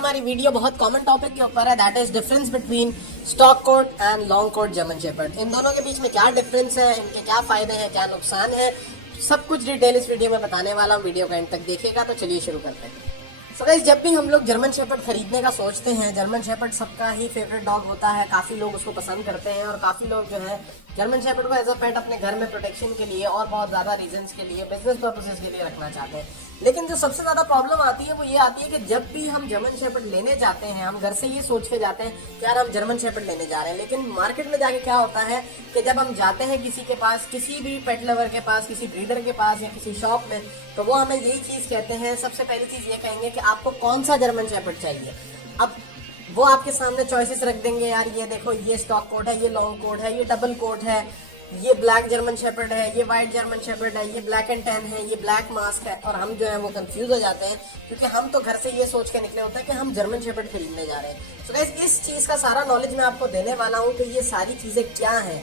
हमारी वीडियो बहुत common topic के ऊपर है, that is difference between stock coat and long coat German shepherd. इन दोनों के बीच में क्या डिफरेंस है, इनके क्या फायदे हैं, क्या नुकसान है, सब कुछ डिटेल इस वीडियो में बताने वाला हूँ। वीडियो का एंड तक देखिएगा। तो चलिए शुरू करते हैं। सो गाइस, जब भी हम लोग जर्मन शेपर्ड खरीदने का सोचते हैं, जर्मन शेपर्ड सबका ही फेवरेट डॉग होता है, काफी लोग उसको पसंद करते हैं और काफी लोग जो है जर्मन शेपर्ड को एज अ पेट अपने घर में प्रोटेक्शन के लिए और बहुत ज्यादा रीजंस के लिए, बिजनेस पर्पसेस के लिए रखना चाहते हैं। लेकिन जो सबसे ज्यादा प्रॉब्लम आती है वो ये आती है कि जब भी हम जर्मन शेपर्ड लेने जाते हैं, हम घर से ये सोच के जाते हैं कि यार हम जर्मन शेपर्ड लेने जा रहे हैं, लेकिन मार्केट में जाके क्या होता है कि जब हम जाते हैं किसी के पास, किसी भी पेट लवर के पास, किसी ब्रीडर के पास या किसी शॉप में, तो वो हमें यही चीज कहते हैं। सबसे पहली चीज ये कहेंगे कि आपको कौन सा जर्मन शेपर्ड चाहिए। अब वो आपके सामने चॉइसेस रख देंगे, यार ये देखो, ये स्टॉक कोट है, ये लॉन्ग कोट है, ये डबल कोट है, ये ब्लैक जर्मन शेपर्ड है, ये व्हाइट जर्मन शेपर्ड है, ये ब्लैक एंड टैन है, ये ब्लैक मास्क है। और हम जो है वो कंफ्यूज हो जाते हैं क्योंकि हम तो घर से ये सोच के निकले होते हैं कि हम जर्मन शेपर्ड खरीदने जा रहे हैं। तो गाइस, इस चीज का सारा नॉलेज मैं आपको देने वाला हूँ कि ये सारी चीजें क्या हैं।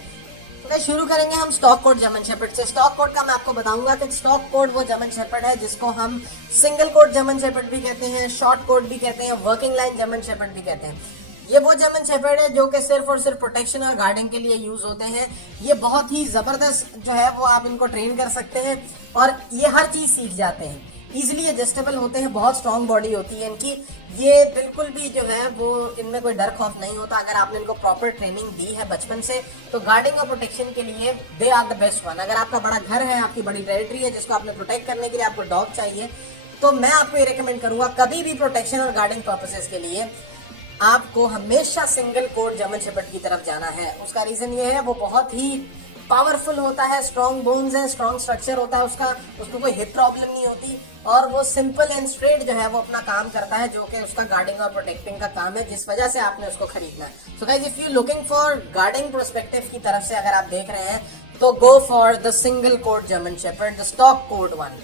तो गाइस, शुरू करेंगे हम स्टॉक कोट जर्मन शेपर्ड से। स्टॉक कोट का मैं आपको बताऊंगा कि स्टॉक कोट वो जर्मन शेपर्ड है जिसको हम सिंगल कोट जर्मन शेपर्ड भी कहते हैं, शॉर्ट कोट भी कहते हैं, वर्किंग लाइन जर्मन शेपर्ड भी कहते हैं। ये वो जर्मन शेपर्ड है जो कि सिर्फ और सिर्फ प्रोटेक्शन और गार्डिंग के लिए यूज होते हैं। ये बहुत ही जबरदस्त जो है वो आप इनको ट्रेन कर सकते हैं और ये हर चीज सीख जाते हैं, इजिली एडजस्टेबल होते हैं, बहुत स्ट्रांग बॉडी होती है इनकी। ये बिल्कुल भी जो है वो इनमें कोई डर खौफ नहीं होता। अगर आपने इनको प्रॉपर ट्रेनिंग दी है बचपन से, तो गार्डिंग और प्रोटेक्शन के लिए they are the best one. अगर आपका बड़ा घर है, आपकी बड़ी टेरिटरी है जिसको आपने प्रोटेक्ट करने के लिए आपको डॉग चाहिए, तो मैं आपको ये रिकमेंड करूंगा कभी भी प्रोटेक्शन और गार्डिंग पर्पसेस के लिए आपको हमेशा सिंगल कोट जर्मन शेपर्ड की तरफ जाना है। उसका रीजन ये है, वो बहुत ही पावरफुल होता है, स्ट्रॉन्ग बोन्स है, स्ट्रॉन्ग स्ट्रक्चर होता है उसका, उसको कोई हिप प्रॉब्लम नहीं होती और वो सिंपल एंड स्ट्रेट जो है वो अपना काम करता है, जो कि उसका गार्डिंग और प्रोटेक्टिंग का काम है, जिस वजह से आपने उसको खरीदना है। So guys, if you looking for guarding perspective की तरफ से अगर आप देख रहे हैं तो go for the single coat German Shepherd, the stock coat one.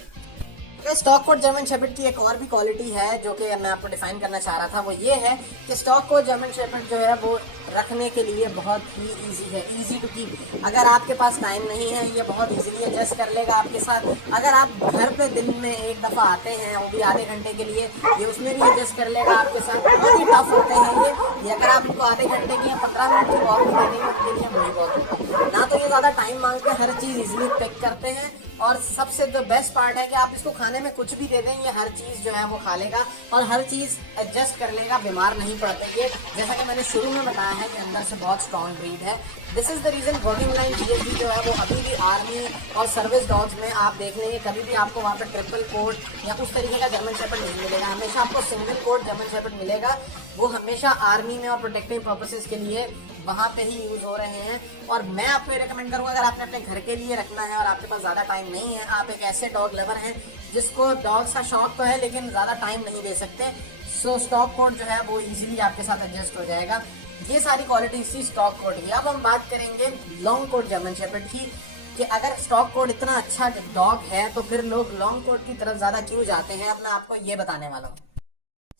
Stock coat German Shepherd की एक और भी क्वालिटी है जो कि मैं आपको डिफाइन करना चाह रहा था, वो ये है कि स्टॉक कोट जर्मन शेपर्ड जो है वो रखने के लिए बहुत ही इजी है, इजी टू कीप। अगर आपके पास टाइम नहीं है, ये बहुत इजीली एडजस्ट कर लेगा आपके साथ। अगर आप घर पे दिन में एक दफा आते हैं, वो भी आधे घंटे के लिए, ये उसमें भी एडजस्ट कर लेगा आपके साथ। बहुत ही टफ होते हैं ये अगर आप इनको आधे घंटे की या 15 मिनट की वॉक दे देंगे उनके लिए वही बहुत ना, तो ये ज्यादा टाइम मांगते हैं, हर चीज इजिली पिक करते हैं। और सबसे जो बेस्ट पार्ट है कि आप इसको खाने में कुछ भी दे दें, ये हर चीज जो है वो खा लेगा और हर चीज एडजस्ट कर लेगा, बीमार नहीं पड़ता। ये जैसा कि मैंने शुरू में बताया है कि अंदर से बहुत स्ट्रॉन्ग ब्रीड है। This is the reason working line GSB जो है वो अभी भी आर्मी और सर्विस डॉग्स में आप देख लेंगे, कभी भी आपको वहाँ पे ट्रिपल कोट या उस तरीके का जर्मन शेपर्ड नहीं मिलेगा। हमेशा आपको सिंगल कोट जर्मन शेपर्ड मिलेगा। वो हमेशा आर्मी में और प्रोटेक्टिव पर्पसेस के लिए वहां पे ही यूज हो रहे हैं। और मैं आपको ये रिकमेंड करूंगा, अगर आपने अपने घर के लिए रखना है और आपके पास ज्यादा टाइम नहीं है, आप एक ऐसे डॉग लवर हैं जिसको डॉग्स का शौक तो है लेकिन ज्यादा टाइम नहीं दे सकते, सो स्टॉक कोट जो है वो इजीली आपके साथ एडजस्ट हो जाएगा। ये सारी क्वालिटीज थी स्टॉक कोट की। अब हम बात करेंगे लॉन्ग कोट जर्मन शेपर्ड की, कि अगर स्टॉक कोट इतना अच्छा डॉग है तो फिर लोग लॉन्ग कोट की तरफ ज्यादा क्यों जाते हैं, अब मैं आपको ये बताने वाला हूँ।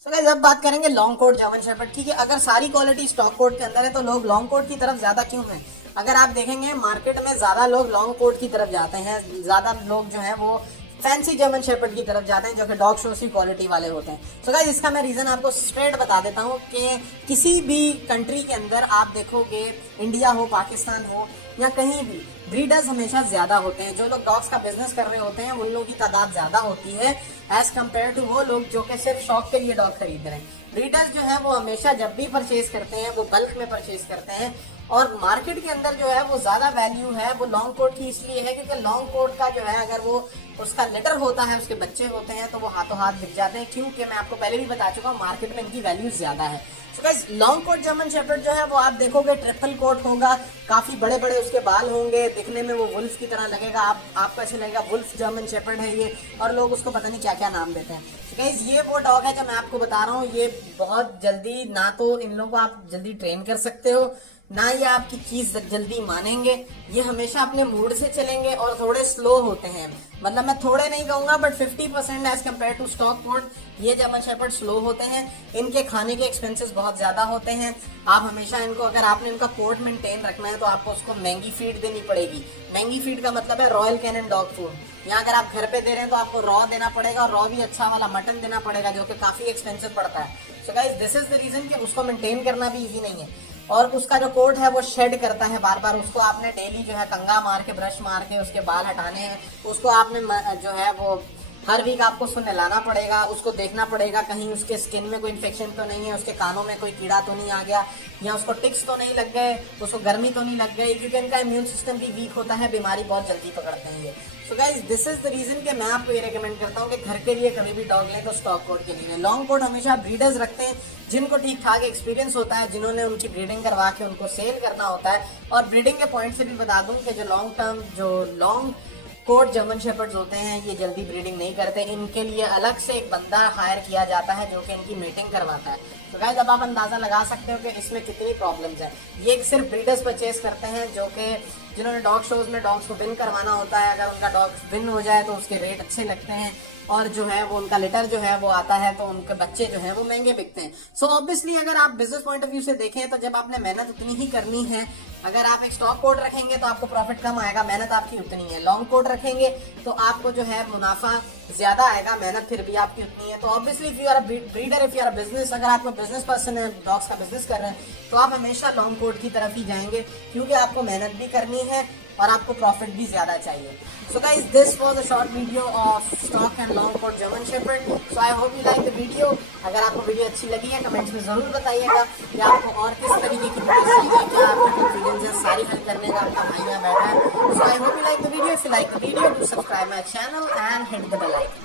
सो गाइस, अब बात करेंगे लॉन्ग कोट जर्मन शेपर्ड की, अगर सारी क्वालिटी स्टॉक कोट के अंदर है तो लोग लॉन्ग कोट की तरफ ज्यादा क्यों हैं। अगर आप देखेंगे मार्केट में ज्यादा लोग लॉन्ग कोट की तरफ जाते हैं, ज्यादा लोग जो है वो फैंसी जर्मन शेपर्ड की तरफ जाते हैं जो कि डॉग शोज की क्वालिटी वाले होते हैं। सो गाइस, इसका मैं रीजन आपको स्ट्रेट बता देता हूँ कि किसी भी कंट्री के अंदर आप देखोगे, इंडिया हो, पाकिस्तान हो या कहीं भी, ब्रीडर्स हमेशा ज्यादा होते हैं। जो लोग डॉग्स का बिजनेस कर रहे होते हैं उन लोगों की तादाद ज्यादा होती है एज कम्पेयर टू वो लोग जो कि सिर्फ शौक के लिए डॉग खरीद रहे हैं। ब्रीडर्स जो है वो हमेशा जब भी परचेज करते हैं वो बल्क में परचेज करते हैं और मार्केट के अंदर जो है वो ज्यादा वैल्यू है वो लॉन्ग कोट की इसलिए है क्योंकि लॉन्ग कोट का जो है अगर वो उसका लिटर होता है, उसके बच्चे होते हैं, तो वो हाथों हाथ बिक जाते हैं, क्योंकि मैं आपको पहले भी बता चुका हूँ मार्केट में इनकी वैल्यू ज्यादा है। So guys, long coat German Shepherd जो है वो आप देखोगे ट्रिपल कोट होगा, काफी बड़े बड़े उसके बाल होंगे, दिखने में वो वुल्फ की तरह लगेगा, आपको ऐसे लगेगा वुल्फ जर्मन शेपर्ड है ये, और लोग उसको पता नहीं क्या क्या नाम देते हैं। तो गाइस, ये वो डॉग है जो मैं आपको बता रहा हूँ, ये बहुत जल्दी, ना तो इन लोगों को आप जल्दी ट्रेन कर सकते हो, ना ये आपकी चीज जल्दी मानेंगे। ये हमेशा अपने मूड से चलेंगे और थोड़े स्लो होते हैं, मतलब मैं थोड़े नहीं कहूंगा but 50% as compare to stock coat ये जर्मन शेपर्ड स्लो होते हैं। इनके खाने के एक्सपेंसेस बहुत ज्यादा होते हैं। आप हमेशा इनको, अगर आपने इनका कोट मेंटेन रखना है तो आपको उसको महंगी फीड देनी पड़ेगी। महंगी फीड का मतलब है रॉयल कैनन डॉग फूड। यहाँ अगर आप घर पे दे रहे हैं तो आपको रॉ देना पड़ेगा, और रॉ भी अच्छा वाला मटन देना पड़ेगा जो कि काफी एक्सपेंसिव पड़ता है। So guys this is the reason कि उसको मेंटेन करना भी इजी नहीं है, और उसका जो कोट है वो शेड करता है बार बार। उसको आपने डेली जो है कंघा मार के, ब्रश मार के उसके बाल हटाने हैं। उसको आपने जो है वो हर वीक आपको उसको नहलाना पड़ेगा, उसको देखना पड़ेगा कहीं उसके स्किन में कोई इन्फेक्शन तो नहीं है, उसके कानों में कोई कीड़ा तो नहीं आ गया, या उसको टिक्स तो नहीं लग गए, उसको गर्मी तो नहीं लग गई, क्योंकि इनका इम्यून सिस्टम भी वीक होता है, बीमारी बहुत जल्दी पकड़ते हैं ये। So guys this is the reason कि मैं आपको ये रेकमेंड करता हूँ कि घर के लिए कभी भी डॉग लें तो स्टॉक कोट के लिए। लॉन्ग कोट हमेशा ब्रीडर्स रखते हैं जिनको ठीक ठाक एक्सपीरियंस होता है, जिन्होंने उनकी ब्रीडिंग करवा के उनको सेल करना होता है। और ब्रीडिंग के पॉइंट से भी बता दूं कि जो लॉन्ग टर्म जो लॉन्ग कोट जर्मन शेपर्ड्स होते हैं ये जल्दी ब्रीडिंग नहीं करते, इनके लिए अलग से एक बंदा हायर किया जाता है जो कि इनकी मीटिंग करवाता है। तो गाइस अब आप अंदाजा लगा सकते हो कि इसमें कितनी प्रॉब्लम्स हैं। ये सिर्फ ब्रीडर्स परचेज करते हैं जो कि जिन्होंने डॉग शोज में डॉग्स को विन करवाना होता है। अगर उनका डॉग विन हो जाए तो उसके रेट अच्छे लगते हैं, और जो है वो उनका लिटर जो है वो आता है तो उनके बच्चे जो है वो महंगे बिकते हैं। सो ऑब्वियसली अगर आप बिजनेस पॉइंट ऑफ व्यू से देखें तो जब आपने मेहनत उतनी ही करनी है, अगर आप एक स्टॉक कोट रखेंगे तो आपको प्रॉफिट कम आएगा, मेहनत आपकी उतनी है। लॉन्ग कोट रखेंगे तो आपको जो है मुनाफा ज्यादा आएगा, मेहनत फिर भी आपकी उतनी है। तो obviously if you are a breeder, if you are a business, अगर आप बिजनेस पर्सन है, डॉग्स का बिजनेस कर रहे हैं, तो आप हमेशा लॉन्ग कोट की तरफ ही जाएंगे, क्योंकि आपको मेहनत भी करनी है और आपको प्रॉफिट भी ज्यादा चाहिए। So guys this was a short video of stock and long coat German Shepherd. So I hope you like the video. अगर आपको वीडियो अच्छी लगी है कमेंट्स में जरूर बताइएगा कि आपको और किस तरीके की वीडियो चाहिए, क्या आपकी कंफ्यूजन है, सारी हल करने का आपका भाई यहाँ बैठा है। So I hope you like the video. If you like the video do subscribe my channel and hit the bell icon.